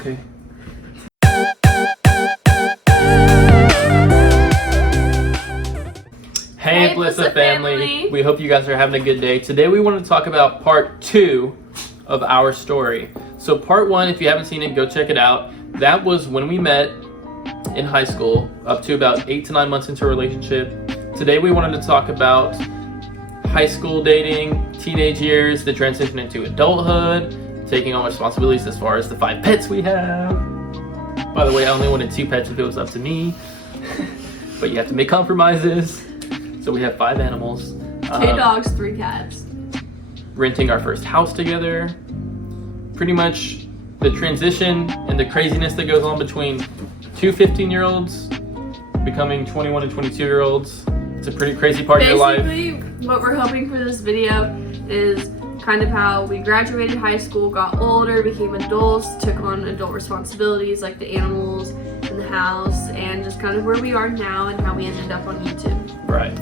Okay. Hey, Alyssa family. We hope you guys are having a good day. Today we want to talk about part 2 of our story. So part 1, if you haven't seen it, go check it out. That was when we met in high school, up to about 8 to 9 months into a relationship. Today we wanted to talk about high school dating, teenage years, the transition into adulthood, taking on responsibilities as far as the 5 pets we have. By the way, I only wanted 2 pets if it was up to me, but you have to make compromises. So we have 5 animals. 2 dogs, 3 cats. Renting our first house together. Pretty much the transition and the craziness that goes on between 2 15-year-olds becoming 21 and 22-year-olds. It's a pretty crazy part of your life. Basically, what we're hoping for this video is kind of how we graduated high school, got older, became adults, took on adult responsibilities like the animals and the house, and just kind of where we are now and how we ended up on YouTube. Right.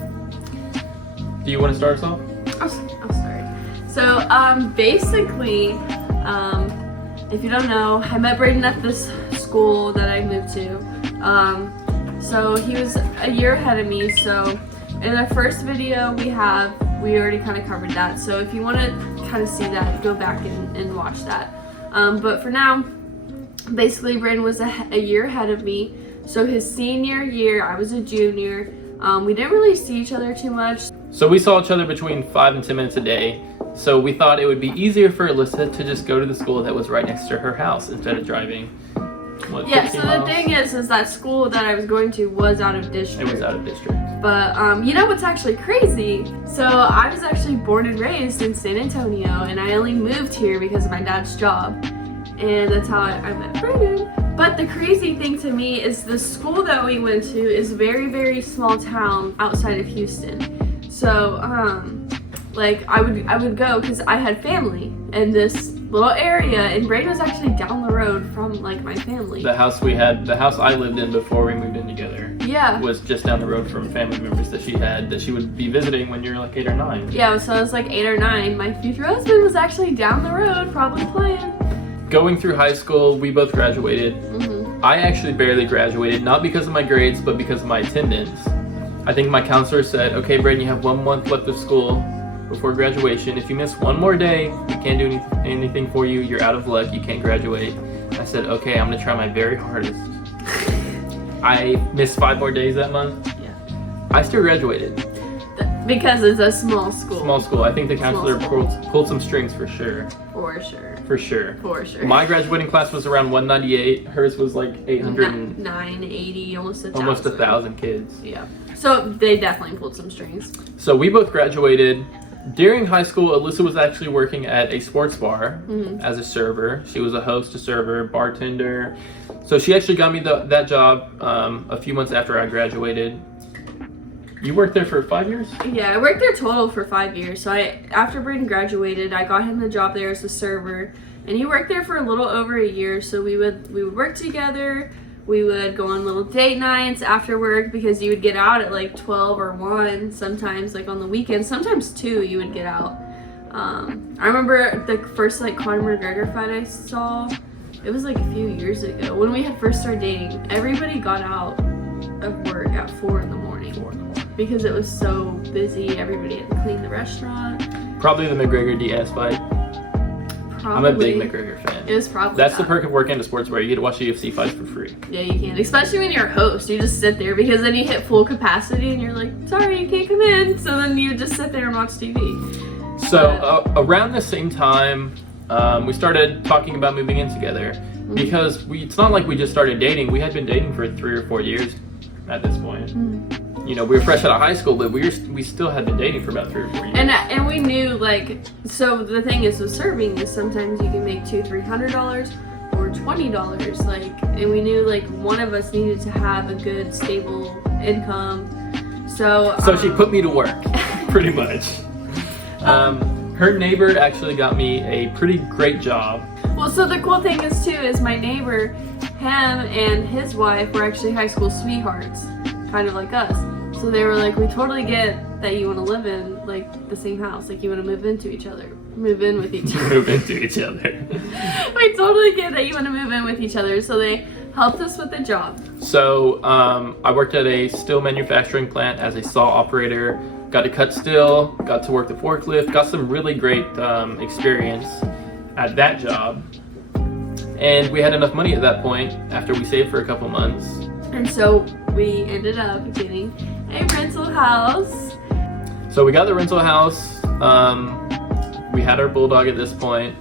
Do you want to start us off? I'll start. So, basically, if you don't know, I met Braydon at this school that I moved to. So he was a year ahead of me. So in the first video we already kind of covered that. So if you want to kind of see that, go back and watch that. But for now, basically Braydon was a year ahead of me. So his senior year, I was a junior. We didn't really see each other too much. So we saw each other between 5 and 10 minutes a day. So we thought it would be easier for Alyssa to just go to the school that was right next to her house instead of driving. Yeah, so the thing is that school that I was going to was out of district. It was out of district. But you know what's actually crazy? So I was actually born and raised in San Antonio, and I only moved here because of my dad's job. And that's how I met Braydon. But the crazy thing to me is the school that we went to is very, very small town outside of Houston. So, like I would go because I had family in this little area, and Braydon was actually down the road from like my family. The house I lived in before we moved in together. Yeah. Was just down the road from family members that she would be visiting when you were like 8 or 9. Yeah, so I was like 8 or 9. My future husband was actually down the road, probably playing. Going through high school, we both graduated. Mm-hmm. I actually barely graduated, not because of my grades, but because of my attendance. I think my counselor said, okay, Braydon, you have 1 month left of school before graduation. If you miss 1 more day, we can't do anything for you. You're out of luck. You can't graduate. I said, okay, I'm going to try my very hardest. I missed 5 more days that month. Yeah. I still graduated. Because it's a small school. Small school. I think the counselor pulled some strings for sure. For sure. For sure. For sure. My graduating class was around 198. Hers was like 800. 980, almost 1,000. Almost 1,000 kids. Yeah. So they definitely pulled some strings. So we both graduated. During high school, Alyssa was actually working at a sports bar as a server. She was a host, a server, bartender. So she actually got me that job a few months after I graduated. You worked there for 5 years? Yeah, I worked there total for 5 years. So after Braydon graduated, I got him the job there as a server, and he worked there for a little over a year. So we would work together. We would go on little date nights after work because you would get out at like 12 or 1 sometimes, like on the weekends. Sometimes 2 you would get out. I remember the first like Conor McGregor fight I saw. It was like a few years ago when we had first started dating. Everybody got out of work at 4 in the morning. Because it was so busy. Everybody had to clean the restaurant. Probably the McGregor Diaz fight. Probably. I'm a big McGregor fan. It was probably That's the perk of working at a sports bar. You get to watch the UFC fights for free. Yeah, you can. Especially when you're a host. You just sit there because then you hit full capacity and you're like, sorry, you can't come in. So then you just sit there and watch TV. So around the same time, we started talking about moving in together. Because it's not like we just started dating. We had been dating for 3 or 4 years at this point. You know, we were fresh out of high school, but we still had been dating for about 3 or 4 years. And we knew, like, so the thing is with serving is sometimes you can make $200-$300 or $20, like, and we knew like one of us needed to have a good stable income. So she put me to work, pretty much. Her neighbor actually got me a pretty great job. Well, so the cool thing is too is my neighbor, him and his wife were actually high school sweethearts, kind of like us. So they were like, we totally get that you want to live in like the same house, like you want to move in with each other. Move into each other. We totally get that you want to move in with each other, so they helped us with the job. So I worked at a steel manufacturing plant as a saw operator. Got to cut steel, got to work the forklift, got some really great experience at that job. And we had enough money at that point after we saved for a couple months. And so we ended up getting a rental house. So we got the rental house. We had our bulldog at this point.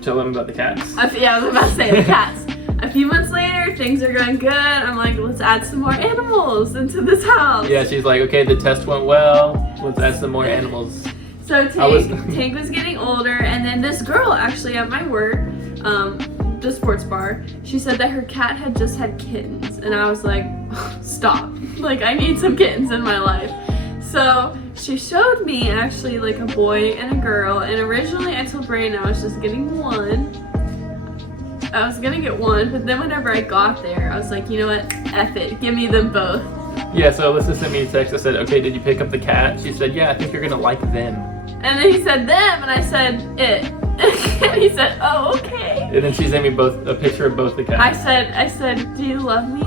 Tell them about the cats. Yeah, I was about to say the cats. A few months later, things are going good. I'm like, let's add some more animals into this house. Yeah, she's like, okay, the test went well. Let's add some more animals. So Tank was getting older, and then this girl actually at my work, the sports bar, she said that her cat had just had kittens, and I was like, stop. Like, I need some kittens in my life. So she showed me actually like a boy and a girl, and originally I told Braydon I was just getting one. I was gonna get one, but then whenever I got there, I was like, you know what, F it, give me them both. Yeah, so Alyssa sent me a text. I said, okay, did you pick up the cat? She said, yeah, I think you're gonna like them. And then he said them, and I said it. And he said, oh, okay. And then she sent me a picture of both the cats. I said, do you love me?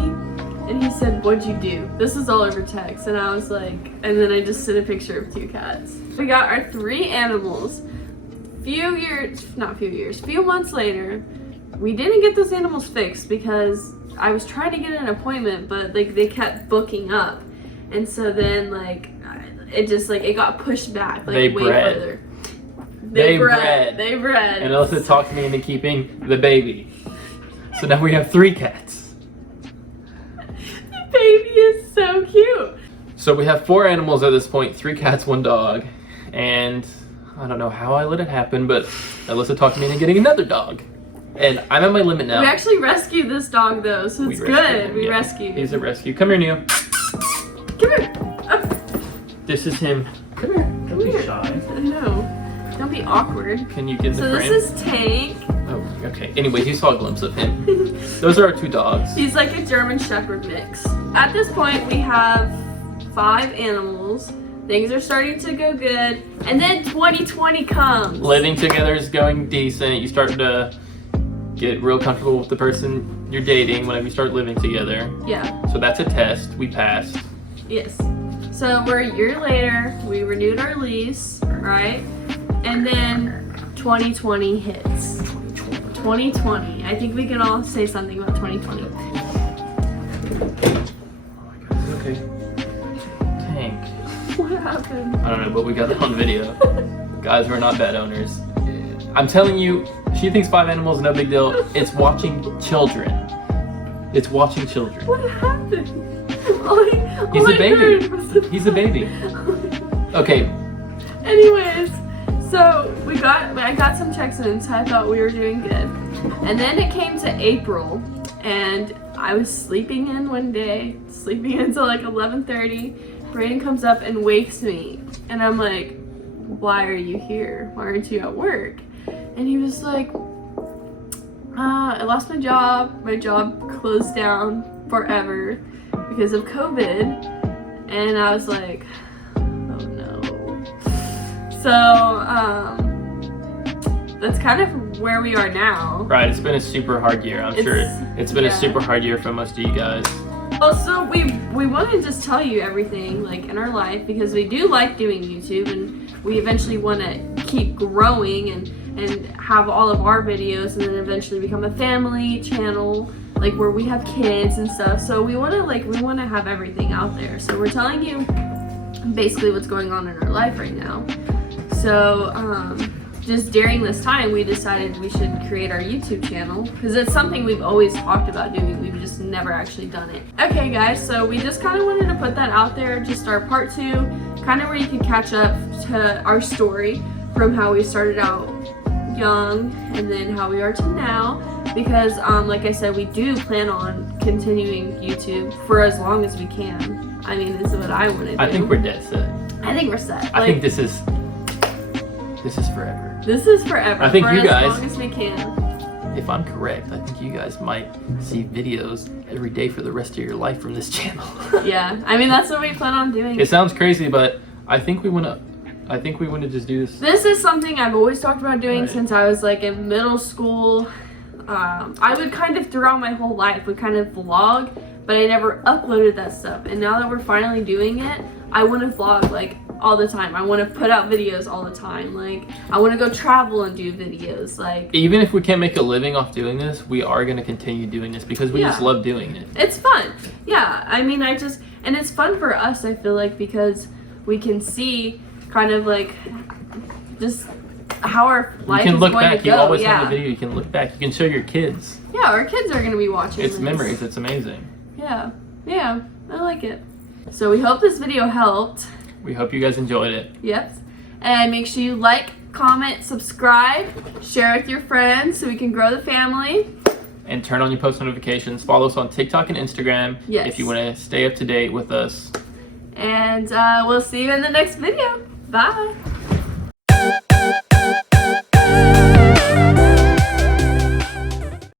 And he said, what'd you do? This is all over text. And I was like, and then I just sent a picture of 2 cats. We got our 3 animals. Few months later, we didn't get those animals fixed because I was trying to get an appointment, but like they kept booking up. And so then like, it got pushed back like way further. They bred. And Alyssa talked me into keeping the baby. So now we have 3 cats. The baby is so cute. So we have 4 animals at this point, 3 cats, 1 dog. And I don't know how I let it happen, but Alyssa talked me into getting another dog. And I'm at my limit now. We actually rescued this dog though, so it's good. We rescued. He's a rescue. Come here, Neo. Come here. Up. This is him. Come here. Don't be shy. No. Don't be awkward. Can you get in the frame? So this is Tank. Oh, okay. Anyways, you saw a glimpse of him. Those are our 2 dogs. He's like a German Shepherd mix. At this point, we have 5 animals. Things are starting to go good. And then 2020 comes. Living together is going decent. You start to get real comfortable with the person you're dating whenever you start living together. Yeah. So that's a test. We passed. Yes. So we're a year later. We renewed our lease, right? And then 2020 hits. 2020. I think we can all say something about 2020. Oh my God. Okay. Tank. What happened? I don't know, but we got it on video. Guys, we're not bad owners. I'm telling you, she thinks 5 animals is no big deal. It's watching children. It's watching children. What happened? He's a baby. He's a baby. Okay. Anyways, so I got some checks in, so I thought we were doing good. And then it came to April, and I was sleeping in one day, sleeping until like 11:30. Braydon comes up and wakes me, and I'm like, why are you here? Why aren't you at work? And he was like, I lost my job. My job closed down forever because of COVID. And I was like, oh no. So, that's kind of where we are now. Right, it's been a super hard year. I'm sure it's been a super hard year for most of you guys. Also, we want to just tell you everything like in our life because we do like doing YouTube, and we eventually want to keep growing and have all of our videos, and then eventually become a family channel like where we have kids and stuff. So we want to have everything out there. So we're telling you basically what's going on in our life right now. So just during this time, we decided we should create our YouTube channel because it's something we've always talked about doing. We've just never actually done it. Okay guys, so we just kind of wanted to put that out there, just our part 2, kind of where you can catch up to our story from how we started out young and then how we are to now, because like I said, we do plan on continuing YouTube for as long as we can. I mean, this is what I want to do. I think we're dead set. I think we're set. I think this is forever. This is forever. I think for you guys, as long as we can. If I'm correct, I think you guys might see videos every day for the rest of your life from this channel. Yeah, I mean, that's what we plan on doing. It sounds crazy, but I think we want to I think we want to just do this. This is something I've always talked about doing Right. since I was like in middle school. I would kind of throughout my whole life would kind of vlog, but I never uploaded that stuff. And now that we're finally doing it, I want to vlog like all the time. I want to put out videos all the time. Like I want to go travel and do videos. Like Even if we can't make a living off doing this, we are going to continue doing this because we just love doing it. it's fun. Yeah, I mean, and it's fun for us, I feel like, because we can see kind of like just how our life You can is look going back. to go. You always yeah. have the video. You can look back. You can show your kids. Yeah, our kids are going to be watching It's this. memories. It's amazing. Yeah, I like it. So we hope this video helped. We hope you guys enjoyed it. Yep. And make sure you like, comment, subscribe, share with your friends so we can grow the family. And turn on your post notifications. Follow us on TikTok and Instagram if you want to stay up to date with us. And we'll see you in the next video. Bye.